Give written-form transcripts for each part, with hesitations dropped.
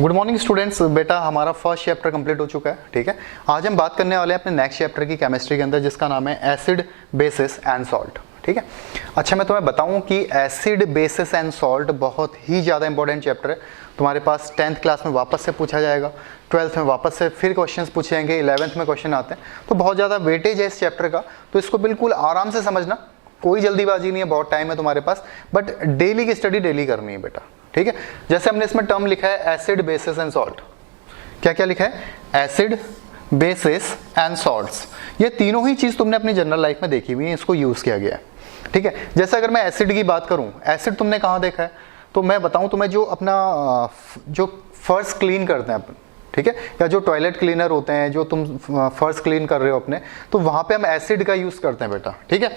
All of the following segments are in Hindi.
Good morning students. बेटा हमारा फर्स्ट चैप्टर कंप्लीट हो चुका है। ठीक है, आज हम बात करने वाले हैं अपने नेक्स्ट चैप्टर की केमिस्ट्री के अंदर, जिसका नाम है एसिड बेसिस एंड सॉल्ट। ठीक है, अच्छा मैं तुम्हें बताऊं कि एसिड बेसिस एंड सॉल्ट बहुत ही ज़्यादा इंपॉर्टेंट चैप्टर है। तुम्हारे पास 10th क्लास में वापस से पूछा जाएगा, 12th में वापस से फिर क्वेश्चंस पूछेंगे, 11th में क्वेश्चन आते हैं, तो बहुत ज़्यादा वेटेज है इस चैप्टर का। तो इसको बिल्कुल आराम से समझना, कोई जल्दीबाजी नहीं है, बहुत टाइम है तुम्हारे पास, बट डेली की स्टडी डेली करनी है बेटा। ठीक है, जैसे हमने इसमें टर्म लिखा है एसिड बेसिस एंड सॉल्ट। क्या क्या लिखा है? Acid basis and salts. ये तीनों ही चीज तुमने अपनी जनरल लाइफ में देखी हुई है, इसको यूज किया गया है। ठीक है, जैसे अगर मैं एसिड की बात करूं, एसिड तुमने कहां देखा है? तो मैं बताऊं तुम्हें, जो अपना जो फर्श क्लीन करते हैं अपन, ठीक है, या जो टॉयलेट क्लीनर होते हैं, जो तुम फर्श क्लीन कर रहे हो अपने, तो वहां पे हम एसिड का यूज करते हैं बेटा। ठीक है,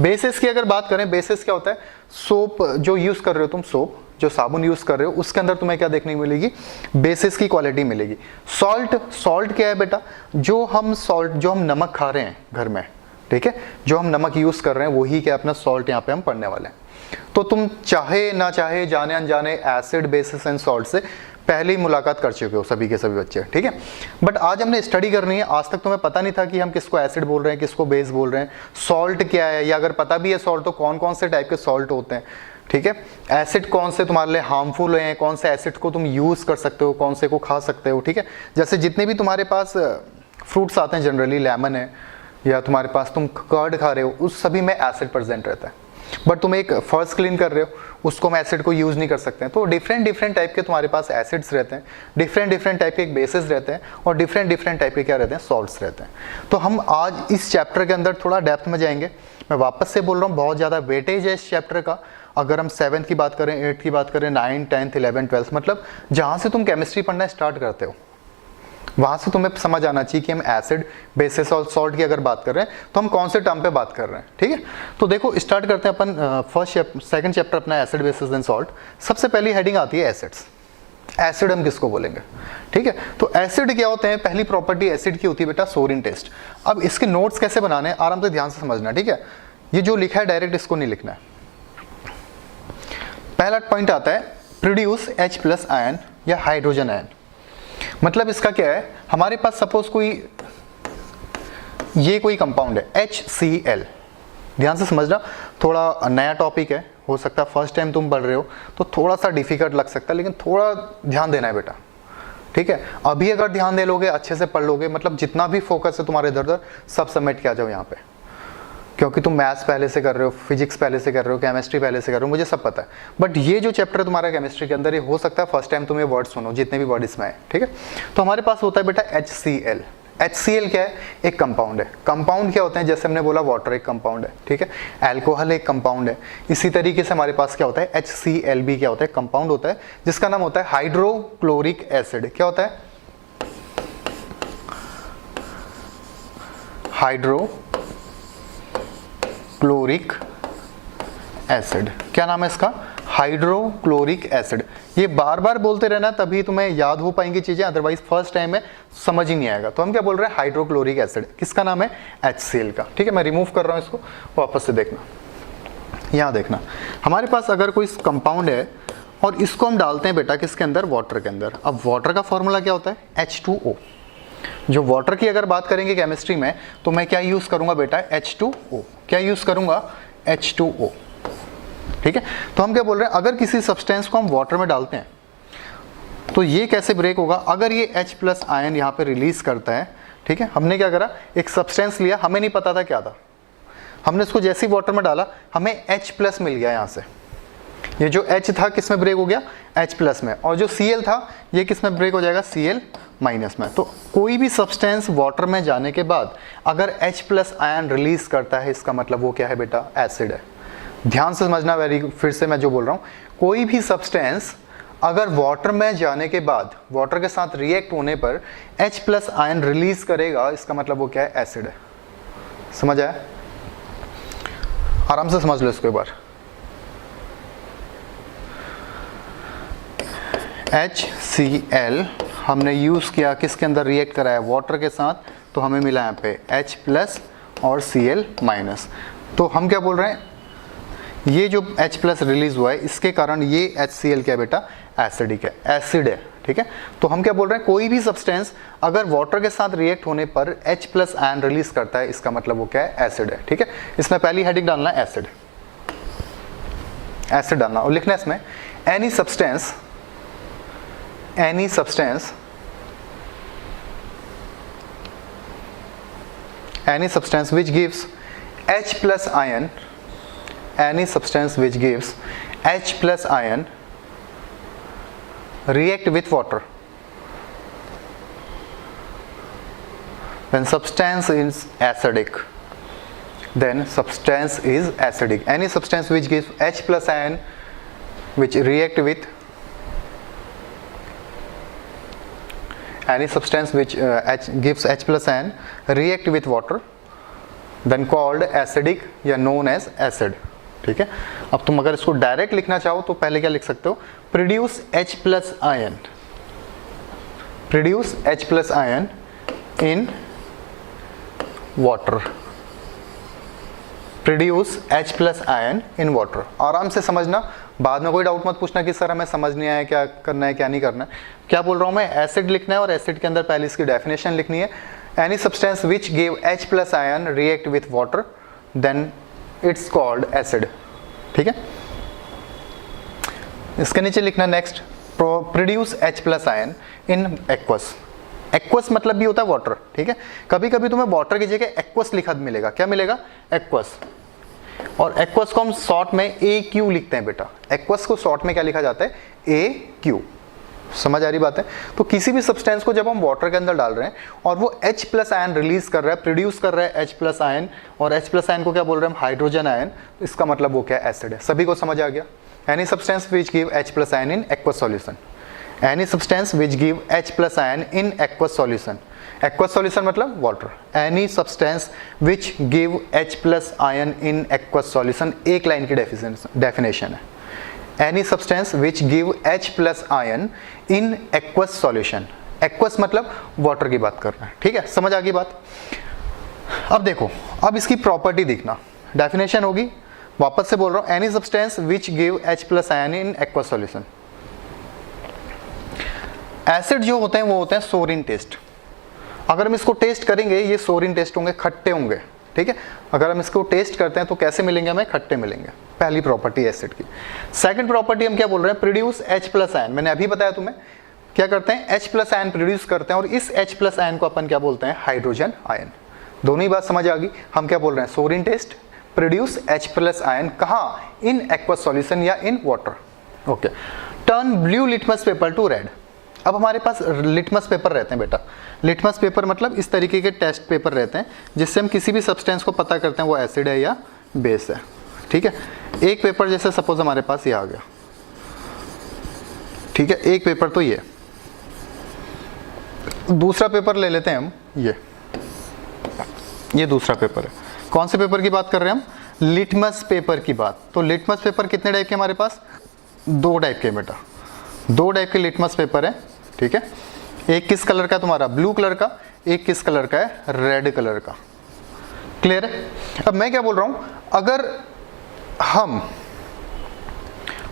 बेसिस की अगर बात करें, बेसिस क्या होता है? सोप जो यूज कर रहे हो तुम, सोप जो साबुन यूज कर रहे हो, उसके अंदर तुम्हें क्या देखने को मिलेगी? बेसिस की क्वालिटी मिलेगी। सॉल्ट, सॉल्ट क्या है बेटा? जो हम सॉल्ट, जो हम नमक खा रहे हैं घर में, ठीक है, जो हम नमक यूज कर रहे हैं, वही क्या अपना सॉल्ट यहाँ पे हम पढ़ने वाले हैं। तो तुम चाहे ना चाहे, जाने अनजाने एसिड बेसिस एंड सॉल्ट से पहले ही मुलाकात कर चुके हो सभी के सभी बच्चे। ठीक है, बट आज हमने स्टडी करनी है। आज तक तुम्हें पता नहीं था कि हम किसको एसिड बोल रहे हैं, किसको बेस बोल रहे हैं, सॉल्ट क्या है, या अगर पता भी है सॉल्ट तो कौन कौन से टाइप के सॉल्ट होते हैं। ठीक है, एसिड कौन से तुम्हारे लिए हार्मफुल हैं, कौन से एसिड को तुम यूज कर सकते हो, कौन से को खा सकते हो। ठीक है, जैसे जितने भी तुम्हारे पास फ्रूट्स आते हैं, जनरली लेमन है, या तुम्हारे पास तुम कर्ड खा रहे हो, उस सभी में एसिड प्रेजेंट रहता है। बट तुम एक फर्स्ट क्लीन कर रहे हो, उसको हम एसिड को यूज नहीं कर सकते हैं। तो डिफरेंट डिफरेंट टाइप के तुम्हारे पास एसिड्स रहते हैं, डिफरेंट डिफरेंट टाइप के बेसिस रहते हैं, और डिफरेंट डिफरेंट टाइप के क्या रहते हैं? सॉल्ट्स रहते हैं। तो हम आज इस चैप्टर के अंदर थोड़ा डेप्थ में जाएंगे। मैं वापस से बोल रहा हूँ, बहुत ज़्यादा वेटेज है इस चैप्टर का। अगर हम 7th की बात करें, 8th की बात करें, 9th, 10th, 11th, 12th, मतलब जहाँ से तुम केमिस्ट्री पढ़ना स्टार्ट करते हो, वहां से तुम्हें समझ आना चाहिए कि हम एसिड बेसिस और सॉल्ट की अगर बात कर रहे हैं तो हम कौन से टर्म पे बात कर रहे हैं। ठीक है, तो देखो स्टार्ट करते हैं अपन सेकंड चैप्टर अपना एसिड बेसिस एंड सॉल्ट। सबसे पहली हेडिंग आती है एसिड्स। एसिड हम किसको बोलेंगे? ठीक है, तो एसिड क्या होते हैं? पहली प्रॉपर्टी एसिड की होती है बेटा सोरिन टेस्ट। अब इसके नोट्स कैसे बनाने हैं, आराम से ध्यान से समझना। ठीक है, ये जो लिखा है डायरेक्ट इसको नहीं लिखना है। पहला पॉइंट आता है प्रोड्यूस H+ आयन या हाइड्रोजन आयन। मतलब इसका क्या है? हमारे पास सपोज कोई ये कोई कंपाउंड है HCl। ध्यान से समझना, थोड़ा नया टॉपिक है, हो सकता है फर्स्ट टाइम तुम पढ़ रहे हो तो थोड़ा सा डिफिकल्ट लग सकता है, लेकिन थोड़ा ध्यान देना है बेटा। ठीक है, अभी अगर ध्यान दे लोगे, अच्छे से पढ़ लोगे, मतलब जितना भी फोकस है तुम्हारे इधर उधर सब समेट के आ जाओ यहाँ पे, क्योंकि तुम मैथ्स पहले से कर रहे हो, फिजिक्स पहले से कर रहे हो, केमिस्ट्री पहले से कर रहे हो, मुझे सब पता है। बट ये जो चैप्टर तुम्हारा केमिस्ट्री के अंदर, ये हो सकता है फर्स्ट टाइम तुम ये वर्ड सुनो, जितने भी वर्ड इसमें है। ठीक है, तो हमारे पास होता है बेटा HCl। HCl क्या है? एक कंपाउंड है। कंपाउंड क्या होते हैं? जैसे हमने बोला वाटर एक कंपाउंड है, ठीक है, अल्कोहल एक कंपाउंड है। इसी तरीके से हमारे पास क्या होता है? HCl भी क्या होता है? कंपाउंड होता है, जिसका नाम होता है हाइड्रोक्लोरिक एसिड। क्या होता है? Hydrochloric acid. क्या नाम है इसका? Hydrochloric acid. ये बार बार बोलते रहना, तभी तुम्हें याद हो पाएंगी चीजें, अदरवाइज फर्स्ट टाइम में समझ ही नहीं आएगा। तो हम क्या बोल रहे हैं? Hydrochloric acid. किसका नाम है? HCl का। ठीक है, मैं रिमूव कर रहा हूं इसको, वापस से देखना, यहां देखना। हमारे पास अगर कोई कंपाउंड है और इसको हम डालते हैं बेटा किसके अंदर? वाटर के अंदर। अब वाटर का फॉर्मूला क्या होता है? H2O। जो वाटर की अगर बात करेंगे केमिस्ट्री में, तो मैं क्या यूज करूंगा बेटा? H2O। क्या यूज करूंगा? H2O। ठीक है, तो हम क्या बोल रहे हैं? अगर किसी सब्सटेंस को हम वाटर में डालते हैं तो ये कैसे ब्रेक होगा? अगर ये H+ आयन यहाँ पे रिलीज करता है, ठीक है, हमने क्या करा? एक सब्सटेंस लिया, हमें नहीं पता था क्या था, हमने इसको जैसे ही वाटर में डाला, हमें H+ मिल गया। यहाँ से ये जो H था किस में ब्रेक हो गया? H+ में, और जो Cl था ये किस में ब्रेक हो जाएगा? Cl- में। तो कोई भी सब्सटेंस वाटर में जाने के बाद अगर H+ आयन रिलीज करता है, इसका मतलब वो क्या है बेटा? एसिड है। ध्यान से समझना, फिर से मैं जो बोल रहा हूँ, कोई भी सब्सटेंस अगर वाटर में जाने के बाद, वाटर के साथ रिएक्ट होने पर H+ आयन रिलीज करेगा, इसका मतलब वो क्या है? एसिड है। समझ आया? आराम से समझ लो इसको एक बार। HCl हमने यूज किया, किसके अंदर रिएक्ट करा है? वाटर के साथ, तो हमें मिला यहाँ पे H+ और Cl-। तो हम क्या बोल रहे हैं? ये जो H+ रिलीज हुआ है, इसके कारण ये HCl क्या बेटा? एसिडिक है, एसिड है। ठीक है। तो हम क्या बोल रहे हैं, कोई भी सब्सटेंस अगर वाटर के साथ रिएक्ट होने पर H प्लस आयन रिलीज करता है, इसका मतलब वो क्या है, एसिड है, ठीक है। इसमें पहली हेडिंग डालना है एसिड, एसिड डालना और लिखना है इसमें any substance which gives H plus ion, any substance which gives H plus ion react with water, then substance is acidic, then substance is acidic. Any substance which gives H plus ion which react with any substance which gives H plus ion react with water then called acidic या known as acid, ठीक है। अब तुम अगर इसको डायरेक्ट लिखना चाहो तो पहले क्या लिख सकते हो, produce H plus ion, produce H plus ion in water, produce H plus ion in water। आराम से समझना, बाद में कोई डाउट मत पूछना कि सर हमें समझ नहीं आया क्या करना है क्या नहीं करना है। क्या बोल रहा हूँ मैं, एसिड लिखना है और एसिड के अंदर पहले इसकी डेफिनेशन लिखनी है, any substance which give H plus ion react with water then it's called acid, ठीक है। इसके नीचे लिखना next, produce H plus ion in aqueous. Aqueous मतलब भी होता है वाटर, ठीक है। कभी कभी तुम्हें वाटर की जगह एक्वस लिखा मिलेगा, क्या मिलेगा, एक्वस। और एक्वस को हम शॉर्ट में AQ लिखते हैं बेटा, एक्वस को शॉर्ट में क्या लिखा जाता है, AQ। समझ आ रही बात है। तो किसी भी सब्सटेंस को जब हम वाटर के अंदर डाल रहे हैं और वो H प्लस आयन रिलीज कर रहा है, प्रोड्यूस कर रहा है H प्लस आयन, और H प्लस आयन को क्या बोल रहे हैं हम, हाइड्रोजन आयन, इसका मतलब वो क्या, एसिड है। सभी को समझ आ गया। Any substance which give H plus ion in aqueous solution, any substance which give H plus ion in aqueous solution, aqueous solution मतलब water, any substance which give H plus ion in aqueous solution, एक लाइन की डेफिनेशन है। Any substance which give H plus ion in aqueous solution, aqueous मतलब वाटर की बात कर रहे हैं, ठीक है। समझ आ गई बात। अब देखो, अब इसकी प्रॉपर्टी देखना, डेफिनेशन होगी, वापस से बोल रहा हूं, any substance which give H plus ion in aqueous solution. Acid जो होते हैं वो होते हैं सोरिन टेस्ट। अगर हम इसको टेस्ट करेंगे, ये सोरिन टेस्ट होंगे, खट्टे होंगे, ठीक है। अगर हम इसको टेस्ट करते हैं तो कैसे मिलेंगे हमें, खट्टे मिलेंगे। पहली प्रॉपर्टी एसिड की। सेकंड प्रॉपर्टी हम क्या बोल रहे हैं, प्रोड्यूस H प्लस आयन। मैंने अभी बताया तुम्हें, क्या करते हैं, H प्लस आयन प्रोड्यूस करते हैं और इस H प्लस आयन को अपन क्या बोलते हैं, हाइड्रोजन आयन। दोनों ही बात समझ आ गई। हम क्या बोल रहे हैं, sour in taste, produce H plus ion, कहाँ, इन एक्वस सॉल्यूशन या in water. Okay, turn blue litmus paper to red. अब हमारे पास लिटमस पेपर रहते हैं बेटा, लिटमस पेपर मतलब इस तरीके के टेस्ट पेपर रहते हैं जिससे हम किसी भी सब्सटेंस को पता करते हैं वो एसिड है या बेस है, ठीक है। एक पेपर जैसे सपोज हमारे पास ये आ गया, ठीक है, एक पेपर तो ये, दूसरा पेपर ले लेते हैं हम, ये दूसरा पेपर है। कौन से पेपर की बात कर रहे हैं हम, लिटमस पेपर की बात। तो लिटमस पेपर कितने टाइप के हमारे पास, दो टाइप के बेटा, दो टाइप के लिटमस पेपर है, ठीक है। एक किस कलर का तुम्हारा, ब्लू कलर का, एक किस कलर का है, रेड कलर का। क्लियर है। अब मैं क्या बोल रहा हूं, अगर हम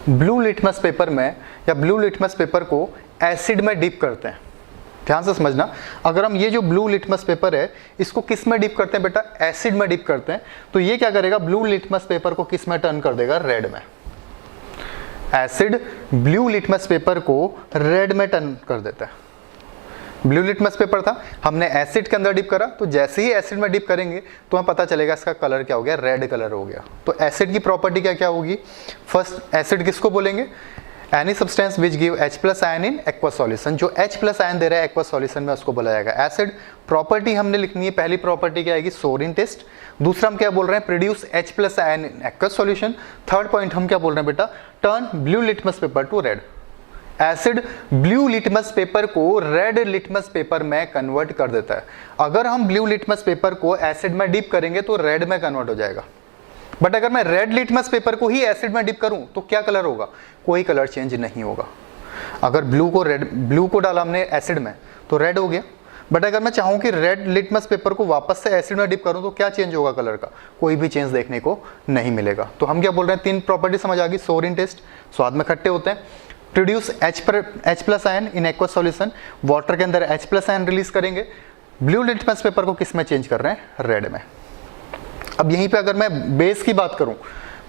ब्लू लिटमस पेपर में या ब्लू लिटमस पेपर को एसिड में डिप करते हैं, ध्यान से समझना, अगर हम ये जो ब्लू लिटमस पेपर है इसको किस में डिप करते हैं बेटा, एसिड में डिप करते हैं, तो ये क्या करेगा, ब्लू लिटमस पेपर को किस में टर्न कर देगा, रेड में। एसिड ब्लू लिटमस पेपर को रेड में टर्न कर देता है। ब्लू लिटमस पेपर था, हमने एसिड के अंदर डिप करा, तो जैसे ही एसिड में डिप करेंगे तो हमें पता चलेगा इसका कलर क्या हो गया, रेड कलर हो गया। तो एसिड की प्रॉपर्टी क्या क्या होगी, फर्स्ट एसिड किसको बोलेंगे, any substance which give H plus ion in aqueous solution, जो H प्लस आयन दे रहा है एक्वस सॉल्यूशन में उसको बोला जाएगा एसिड। प्रॉपर्टी हमने लिखनी है, पहली प्रॉपर्टी क्या आएगी, सोरिन टेस्ट। दूसरा हम क्या बोल रहे हैं, produce H plus ion in aqueous solution. Third point हम क्या बोल रहे हैं बेटा, turn blue litmus paper to red. Acid blue litmus paper को रेड लिटमस पेपर में कन्वर्ट कर देता है। अगर हम ब्लू लिटमस पेपर को एसिड में डिप करेंगे तो रेड में कन्वर्ट हो जाएगा, बट अगर मैं रेड लिटमस पेपर को ही एसिड में डिप करूं तो क्या कलर होगा, कोई कलर चेंज नहीं होगा। अगर ब्लू को डाला हमने एसिड में तो रेड हो गया, बट अगर मैं चाहूं कि रेड लिटमस पेपर को वापस से एसिड में डिप करूं तो क्या चेंज होगा कलर का, कोई भी चेंज देखने को नहीं मिलेगा। तो हम क्या बोल रहे हैं, तीन प्रॉपर्टी समझ आ गई, सोरिन टेस्ट, स्वाद में खट्टे होते हैं, produce H plus ion in aqueous solution, water के अंदर H प्लस आयन रिलीज करेंगे। ब्लू लिटमस पेपर को किस में चेंज कर रहे हैं? रेड में। अब यहीं पे अगर मैं बेस की बात करूं,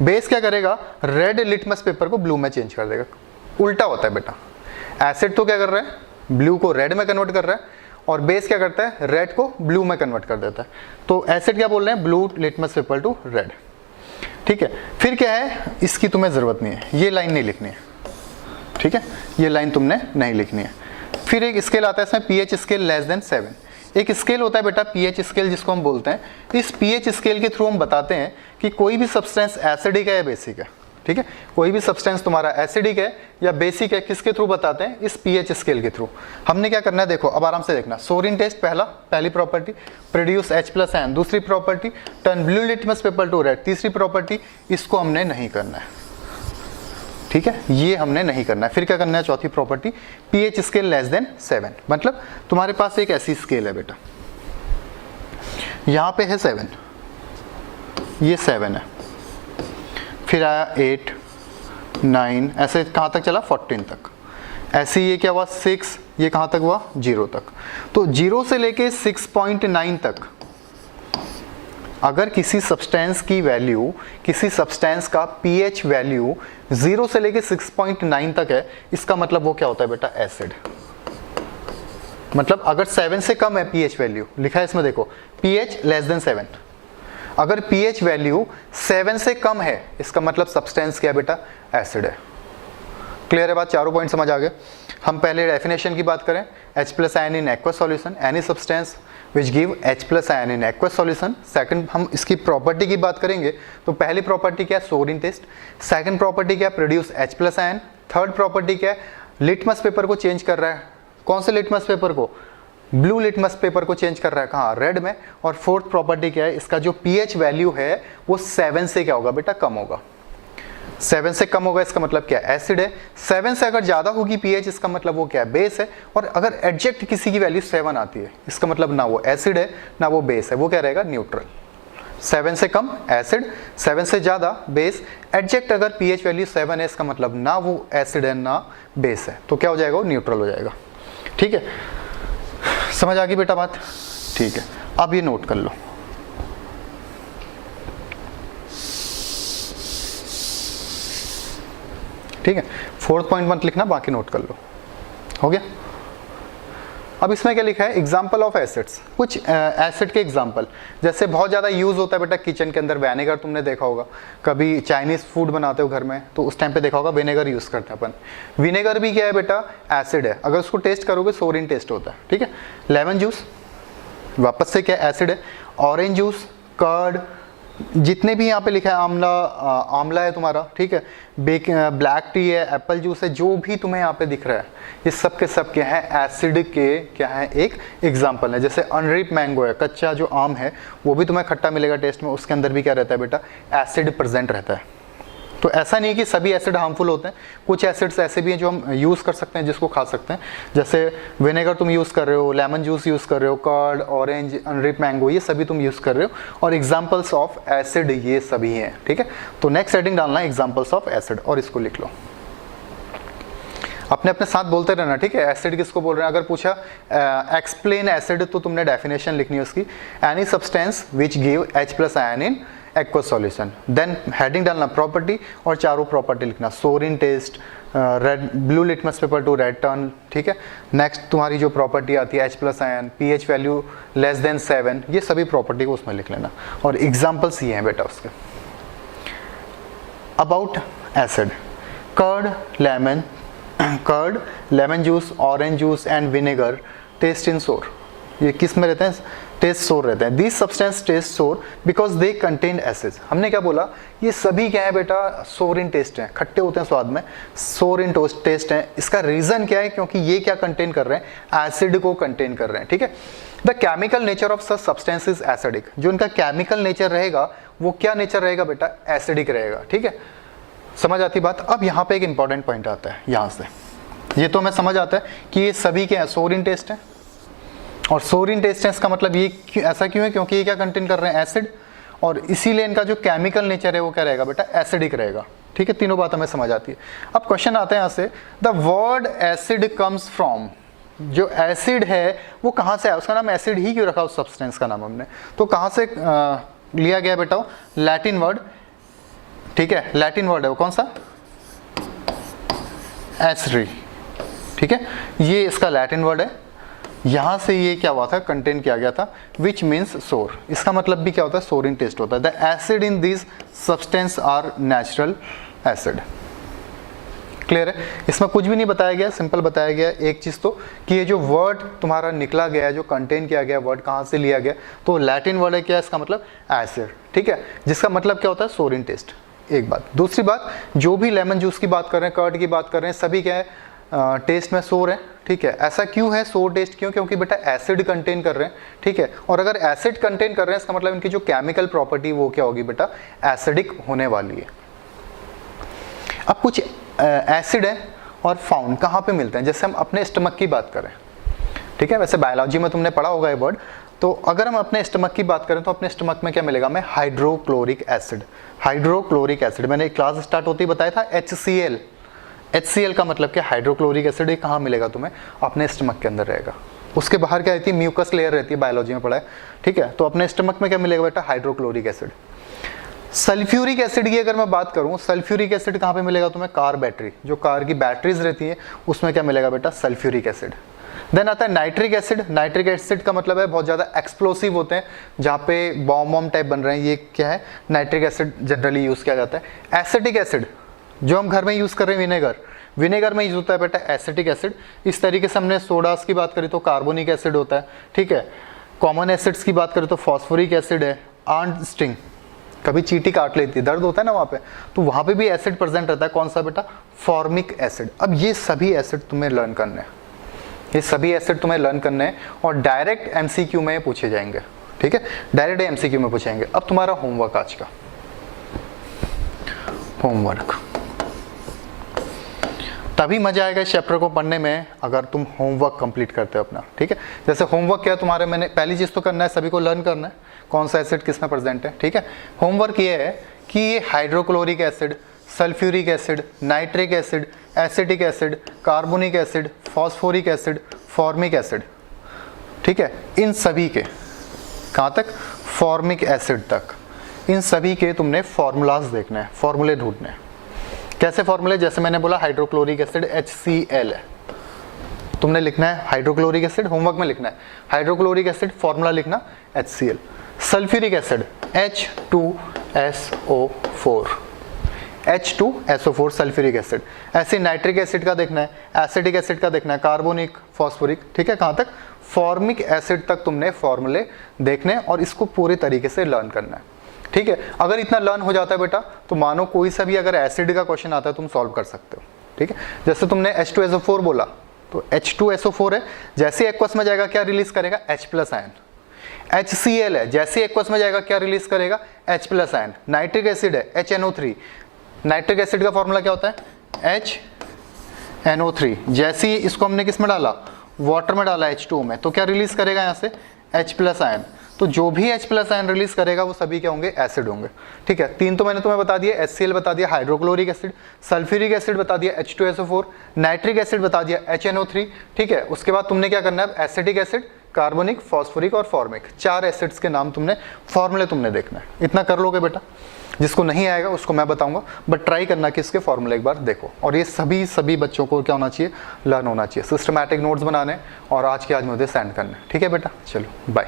बेस क्या करेगा? रेड लिटमस पेपर को ब्लू में चेंज कर देगा। उल्टा होता है बेटा, एसिड तो क्या कर रहा है? ब्लू को रेड में कन्वर्ट कर रहा है, और बेस क्या करता है? रेड को ब्लू में कन्वर्ट कर देता है। तो एसिड क्या बोल रहे हैं? Blue litmus paper to red. ठीक है, फिर क्या है, इसकी तुम्हें जरूरत नहीं है, ये लाइन नहीं लिखनी है। ठीक है, ये लाइन तुमने नहीं लिखनी है। फिर एक स्केल आता है इसमें, पीएच स्केल लेस देन 7। एक स्केल होता है बेटा पीएच स्केल, जिसको हम बोलते हैं। इस पीएच स्केल के थ्रू हम बताते हैं कि कोई भी सब्सटेंस एसिडिक है या बेसिक है। ठीक है, कोई भी सब्सटेंस तुम्हारा एसिडिक है या बेसिक है, किसके थ्रू बताते हैं? इस पीएच स्केल के थ्रू। हमने क्या करना है, देखो अब आराम से देखना। सोरिन टेस्ट पहली property, produce H plus ion दूसरी property, turn blue litmus paper to red तीसरी प्रॉपर्टी। इसको हमने नहीं करना है। ठीक है, ये हमने नहीं करना है। फिर क्या करना है? चौथी property, pH scale less than 7। मतलब तुम्हारे पास एक ऐसी स्केल है बेटा, यहां पे है 7, ये 7 है, फिर आया 8, 9, ऐसे कहां तक चला? 14 तक। ऐसे ये क्या हुआ? 6, ये कहां तक हुआ? 0 तक। तो 0 से लेके 6.9 तक अगर किसी सब्सटेंस की वैल्यू, किसी सब्सटेंस का पीएच वैल्यू 0 से लेके 6.9 तक है, इसका मतलब वो क्या होता है बेटा? एसिड। मतलब अगर 7 से कम है पीएच वैल्यू, लिखा है इसमें देखो, पीएच लेस देन 7। अगर पीएच वैल्यू 7 से कम है, इसका मतलब सब्सटेंस क्या है बेटा? एसिड है। क्लियर है बात? चारों पॉइंट समझ आ गए। हम पहले डेफिनेशन की बात करें, H plus ion in aqueous solution, any substance which give H plus ion in aqueous solution. Second हम इसकी प्रॉपर्टी की बात करेंगे, तो पहली प्रॉपर्टी क्या है? Sorin test. सेकंड प्रॉपर्टी क्या है? Produce H plus ion. Third property क्या है? लिटमस पेपर को चेंज कर रहा है। कौन से लिटमस पेपर को? ब्लू लिटमस पेपर को चेंज कर रहा है, कहाँ? रेड में। और फोर्थ प्रॉपर्टी क्या है? इसका जो पीएच वैल्यू है वो 7 से क्या होगा बेटा? कम होगा। 7 से कम होगा, इसका मतलब क्या? एसिड है। 7 से अगर ज्यादा होगी पीएच, इसका मतलब वो क्या है? बेस है। और अगर एडजेक्ट किसी की वैल्यू 7 आती है, इसका मतलब ना वो एसिड है ना वो बेस है, वो क्या रहेगा? न्यूट्रल। 7 से कम एसिड, 7 से ज्यादा बेस। एडजेक्ट अगर पीएच वैल्यू 7 है, इसका मतलब ना वो एसिड है ना बेस है, तो क्या हो जाएगा? वो न्यूट्रल हो जाएगा। ठीक है, समझ आ गई बेटा बात? ठीक है, अब ये नोट कर लो। ठीक है, फोर्थ पॉइंट मत लिखना, बाकी नोट कर लो। हो गया? अब इसमें क्या लिखा है? Example of acids. कुछ एसिड के एग्जाम्पल, जैसे बहुत ज़्यादा यूज़ होता है बेटा किचन के अंदर विनेगर। तुमने देखा होगा, कभी चाइनीज़ फूड बनाते हो घर में, तो उस टाइम पे देखा होगा विनेगर यूज़ करते हैं अपन। विनेगर भी क्या है बेटा? एसिड है। अगर उसको टेस्ट करोगे सोरिन टेस्ट होता है। ठीक है, लेमन जूस वापस से क्या? एसिड है। ऑरेंज जूस, कर्ड, जितने भी यहाँ पे लिखा है, आंवला है तुम्हारा, ठीक है, ब्लैक टी है, एप्पल जूस है, जो भी तुम्हें यहाँ पे दिख रहा है, ये सब के सब क्या है? एसिड के क्या है? एक एग्जांपल है। जैसे अनरिप मैंगो है, कच्चा जो आम है, वो भी तुम्हें खट्टा मिलेगा टेस्ट में, उसके अंदर भी क्या रहता है बेटा? एसिड प्रेजेंट रहता है। तो ऐसा नहीं है कि सभी एसिड हार्मफुल होते हैं, कुछ एसिड्स ऐसे भी हैं जो हम यूज़ कर सकते हैं, जिसको खा सकते हैं। जैसे विनेगर तुम यूज़ कर रहे हो, लेमन जूस यूज़ कर रहे हो, कर्ड, ऑरेंज, अनरिप मैंगो, ये सभी तुम यूज़ कर रहे हो, और एग्जांपल्स ऑफ एसिड ये सभी हैं। ठीक है, तो नेक्स्ट हेडिंग डालना है एग्जांपल्स ऑफ एसिड, और इसको लिख लो। अपने अपने साथ बोलते रहना। ठीक है, एसिड किसको बोल रहे हैं? अगर पूछा एक्सप्लेन एसिड, तो तुमने डेफिनेशन लिखनी है उसकी, any substance which give H plus ion in aqueous solution. Then heading डालना प्रॉपर्टी, और चारों प्रॉपर्टी लिखना, sour in taste, red, blue litmus paper to red turn. ठीक है, नेक्स्ट तुम्हारी जो प्रॉपर्टी आती है H plus ion, pH value less than 7, ये सभी प्रॉपर्टी को उसमें लिख लेना, और एग्जाम्पल्स ये हैं बेटा उसके। About acid, curd, lemon juice, orange juice and vinegar taste in sour. ये किस में रहते हैं? टेस्ट सोर रहते हैं। दीज सब्सटेंस टेस्ट सोर बिकॉज दे कंटेन एसिड्स। हमने क्या बोला? ये सभी क्या है बेटा? सोर इन टेस्ट हैं, खट्टे होते हैं स्वाद में, सोर इन टेस्ट हैं। इसका रीजन क्या है? क्योंकि ये क्या कंटेन कर रहे हैं? एसिड को कंटेन कर रहे हैं। ठीक है, the chemical nature of such substance is acidic. जो इनका केमिकल नेचर रहेगा वो क्या नेचर रहेगा बेटा? एसिडिक रहेगा। ठीक है, समझ आती बात? अब यहाँ पे एक इंपॉर्टेंट पॉइंट आता है यहाँ से, ये तो हमें समझ आता है कि ये सभी क्या है? सोर इन टेस्ट है, और सोरिन टेस्ट है, इसका मतलब ये ऐसा क्यों है? क्योंकि ये क्या कंटेन कर रहे हैं? एसिड, और इसीलिए इनका जो केमिकल नेचर है वो क्या रहेगा बेटा? एसिडिक रहेगा। ठीक है, तीनों बात हमें समझ आती है। अब क्वेश्चन आता है यहाँ से, the word acid comes from, जो एसिड है वो कहाँ से आया, उसका नाम एसिड ही क्यों रखा उस सब्सटेंस का नाम हमने, तो कहाँ से लिया गया बेटा, लैटिन वर्ड, ठीक है, लैटिन वर्ड है वो कौन सा, एसरी, ठीक है, ये इसका लैटिन वर्ड है, यहाँ से ये क्या हुआ था, कंटेन किया गया था, विच मीन्स सोर, इसका मतलब भी क्या होता है, सोर इन टेस्ट होता है। The acid in this substance are natural acid. Clear है, इसमें कुछ भी नहीं बताया गया, सिंपल बताया गया एक चीज़ तो कि ये जो वर्ड तुम्हारा निकला गया है, जो कंटेन किया गया वर्ड कहाँ से लिया गया, तो लैटिन वर्ड है, क्या इसका मतलब एसिड, ठीक है, जिसका मतलब क्या होता है, सोर इन टेस्ट, एक बात। दूसरी बात, जो भी लेमन जूस की बात कर रहे हैं, कर्ड की बात कर रहे हैं, सभी क्या है, टेस्ट में सोर है, ठीक है। ऐसा क्यों है सोर टेस्ट, क्यों, क्योंकि बेटा एसिड कंटेन कर रहे हैं, ठीक है, और अगर एसिड कंटेन कर रहे हैं इसका मतलब इनकी जो केमिकल प्रॉपर्टी वो क्या होगी बेटा, एसिडिक होने वाली है। अब कुछ एसिड है और फाउंड कहाँ पे मिलते हैं, जैसे हम अपने स्टमक की बात करें, ठीक है, वैसे बायोलॉजी में तुमने पढ़ा होगा ये वर्ड, तो अगर हम अपने स्टमक की बात करें तो अपने स्टमक में क्या मिलेगा हमें, हाइड्रोक्लोरिक एसिड, हाइड्रोक्लोरिक एसिड, मैंने क्लास स्टार्ट होती बताया था HCl, HCl का मतलब क्या, हाइड्रोक्लोरिक एसिड, ये कहाँ मिलेगा तुम्हें, अपने स्टमक के अंदर रहेगा। उसके बाहर क्या रहती है, म्यूकस लेयर रहती है, बायोलॉजी में पढ़ा है, ठीक है, तो अपने स्टमक में क्या मिलेगा बेटा, हाइड्रोक्लोरिक एसिड। सल्फ्यूरिक एसिड की अगर मैं बात करूं, सल्फ्यूरिक एसिड कहाँ पे मिलेगा तुम्हें, कार बैटरी, जो कार की बैटरीज रहती है उसमें क्या मिलेगा बेटा, सल्फ्यूरिक एसिड। देन आता है नाइट्रिक एसिड, नाइट्रिक एसिड का मतलब है बहुत ज़्यादा एक्सप्लोसिव होते हैं, जहाँ पे बॉम्ब वॉम्ब टाइप बन रहे हैं, ये क्या है, नाइट्रिक एसिड जनरली यूज़ किया जाता है। एसिटिक एसिड, जो हम घर में यूज़ कर रहे हैं, विनेगर, विनेगर में यूज होता है बेटा एसिटिक एसिड। इस तरीके से हमने सोडास की बात करी तो कार्बोनिक एसिड होता है, ठीक है। कॉमन एसिड्स की बात करें तो फॉस्फोरिक एसिड है। आंट स्टिंग, कभी चींटी काट लेती है, दर्द होता है ना वहाँ पे, तो वहाँ पे भी एसिड प्रेजेंट रहता है, कौन सा बेटा, फॉर्मिक एसिड। अब ये सभी एसिड तुम्हें लर्न करने हैं, ये सभी एसिड तुम्हें लर्न करने हैं और डायरेक्ट एमसीक्यू में पूछे जाएंगे, ठीक है, डायरेक्ट एमसीक्यू में पूछेंगे। अब तुम्हारा होमवर्क, आज का होमवर्क, तभी मजा आएगा इस चैप्टर को पढ़ने में अगर तुम होमवर्क कंप्लीट करते हो अपना, ठीक है। जैसे होमवर्क क्या है तुम्हारे, मैंने पहली चीज़ तो करना है, सभी को लर्न करना है कौन सा एसिड किस में प्रेजेंट है, ठीक है। होमवर्क ये है कि ये hydrochloric acid, sulphuric acid, nitric acid, acetic acid, carbonic acid, phosphoric acid, formic acid, ठीक है, इन सभी के कहाँ तक, फॉर्मिक एसिड तक, इन सभी के तुमने फॉर्मूलाज देखने हैं, फॉर्मूले ढूंढने हैं। कैसे फॉर्मूले, जैसे मैंने बोला हाइड्रोक्लोरिक एसिड HCl है, तुमने लिखना है हाइड्रोक्लोरिक एसिड, होमवर्क में लिखना है हाइड्रोक्लोरिक एसिड, फॉर्मूला लिखना HCl। Sulphuric acid H2SO4, H2SO4 sulphuric acid. ऐसे नाइट्रिक एसिड का देखना है, एसिटिक एसिड का देखना है, कार्बोनिक, फॉस्फोरिक, ठीक है, कहाँ तक, फॉर्मिक एसिड तक तुमने फॉर्मूले देखने और इसको पूरे तरीके से लर्न करना है, ठीक है। अगर इतना लर्न हो जाता है बेटा तो मानो कोई सा भी अगर एसिड का क्वेश्चन आता है तुम सॉल्व कर सकते हो, ठीक है। जैसे तुमने H2SO4 बोला तो H2SO4 है, जैसे एक्वस में जाएगा क्या रिलीज करेगा, H+ आयन। HCl है, जैसे एक्वस में जाएगा क्या रिलीज करेगा, H+ आयन। नाइट्रिक एसिड है HNO3, नाइट्रिक एसिड का फॉर्मूला क्या होता है, HNO3। जैसे ही इसको हमने किस में डाला, वाटर में डाला H2O में, तो क्या रिलीज करेगा यहाँ से, H+ आयन। तो जो भी H+ आयन रिलीज करेगा वो सभी क्या होंगे, एसिड होंगे, ठीक है। तीन तो मैंने तुम्हें बता दिया, HCl बता दिया, हाइड्रोक्लोरिक एसिड, सल्फ्यूरिक एसिड बता दिया H2SO4, नाइट्रिक एसिड बता दिया HNO3, ठीक है। उसके बाद तुमने क्या करना है, एसिटिक एसिड, कार्बोनिक, फॉस्फोरिक और फॉर्मिक, 4 एसिड्स के नाम तुमने, फॉर्मूले तुमने देखना है। इतना कर लोगे बेटा, जिसको नहीं आएगा उसको मैं बताऊंगा, बट ट्राई करना कि इसके फॉर्मूले एक बार देखो। और ये सभी बच्चों को क्या होना चाहिए, लर्न होना चाहिए, सिस्टमैटिक नोट्स बनाने और आज के आज मुझे सेंड करने, ठीक है बेटा। चलो बाय।